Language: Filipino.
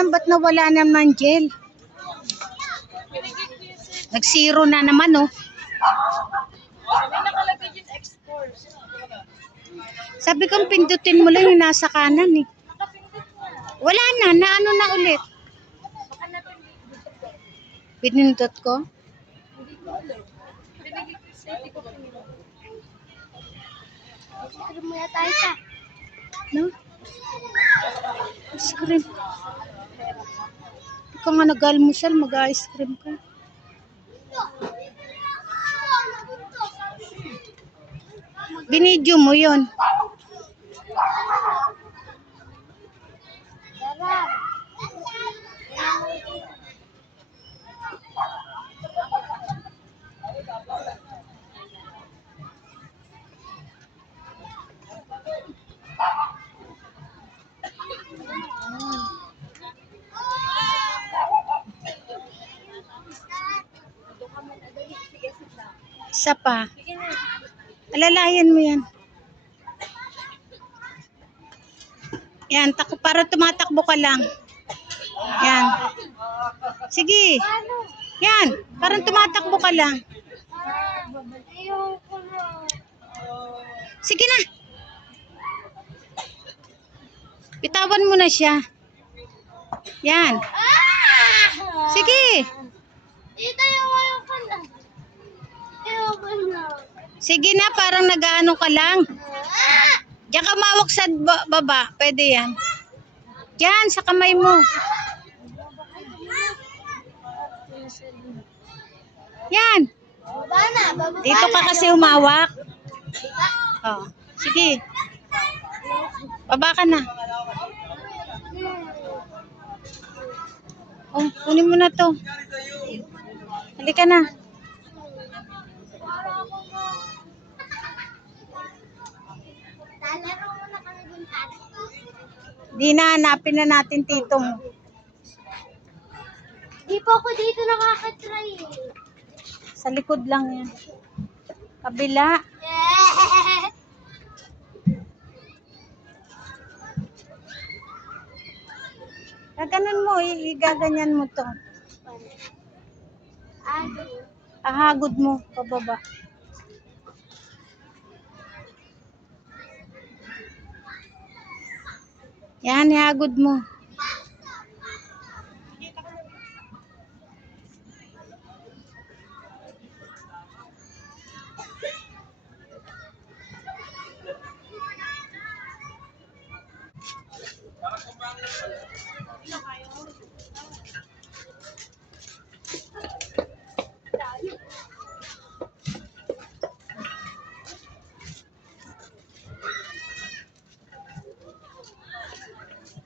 yan, ba't nawala naman gel? Nag-zero na naman, oh. May nakalagay din export. Sabi kong pindutin mo lang yung nasa kanan, eh. Wala na, naano na ulit. Baka napindot ko. Pinindot ko? Hindi ko alam. Hindi ko pinindot. Scream muna tayo sa. No? Ice cream. Ikaw nga nag-almusal, mag-ice cream ka. Binidyo mo yun. Isa pa. Alalayan mo yan. Yan, para tumatakbo ka lang. Yan. Sige. Yan, parang tumatakbo ka lang. Sige na. Bitawan mo na siya. Yan. Sige. Dito yung ayaw ko na. Ayaw ko na. Sige na, parang nag-aano ka lang. Diyan ka mawak sa baba. Pwede yan. Diyan, sa kamay mo. Yan. Dito ka kasi humawak. Oh, sige. Baba ka na. Oh, kunin mo na to. Halika na. Di na, hanapin na natin tito mo. Di po ako dito nakakatry. Sa likod lang yan. Kabila. Gaganon mo, igaganyan mo to. Ahagod mo, pababa. Yan, ihagod mo.